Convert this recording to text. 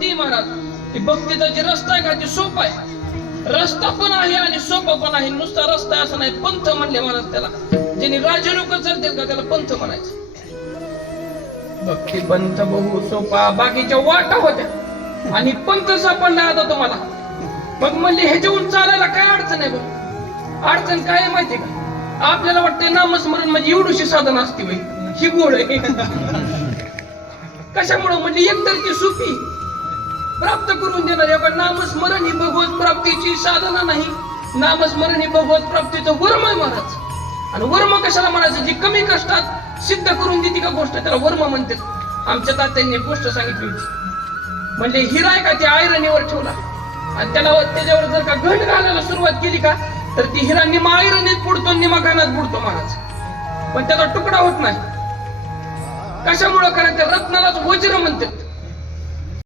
भक्ती महाराज, ती भक्तीचा जे रस्ता आहे का ते सोपा आहे, रस्ता पण आहे आणि सोपा पण आहे. नुसता रस्ता असं नाही, पंथ म्हणले महाराज त्याला. ज्यांनी राजे लोक चालतील का त्याला पंथ म्हणायचं. भक्ती पंथ बहु सोपा, बाकीच्या वाटा होत्या आणि पंथ सापडला आता तुम्हाला. मग म्हणले ह्याच्याहून चालायला काय अडचण आहे बघ. अडचण काय आहे माहितीये का? आपल्याला वाटतंय नामस्मरण म्हणजे एवढीशी साधन असते बाई, ही गोड आहे. कशामुळे म्हणजे एकतर ती सुखी प्राप्त करून देणार. पण नामस्मरण ही भगवत प्राप्तीची साधना नाही, नामस्मरण ही भगवत प्राप्तीचं वर्म आहे महाराज. आणि वर्म कशाला म्हणायचं? जी कमी कष्टात सिद्ध करून देते का गोष्ट त्याला वर्म म्हणतात. आमच्या तात्यांनी गोष्ट सांगितली होती. म्हणजे हिरा आहे का ते आयरनीवर ठेवला आणि त्याच्यावर जर का घट घालायला सुरुवात केली का तर ती हिरा निमा आयरनीत बुडतो, निमा घाण्यात बुडतो महाराज, पण त्याचा तुकडा होत नाही. कशामुळे? कारण त्या रत्नालाच वज्र म्हणतात.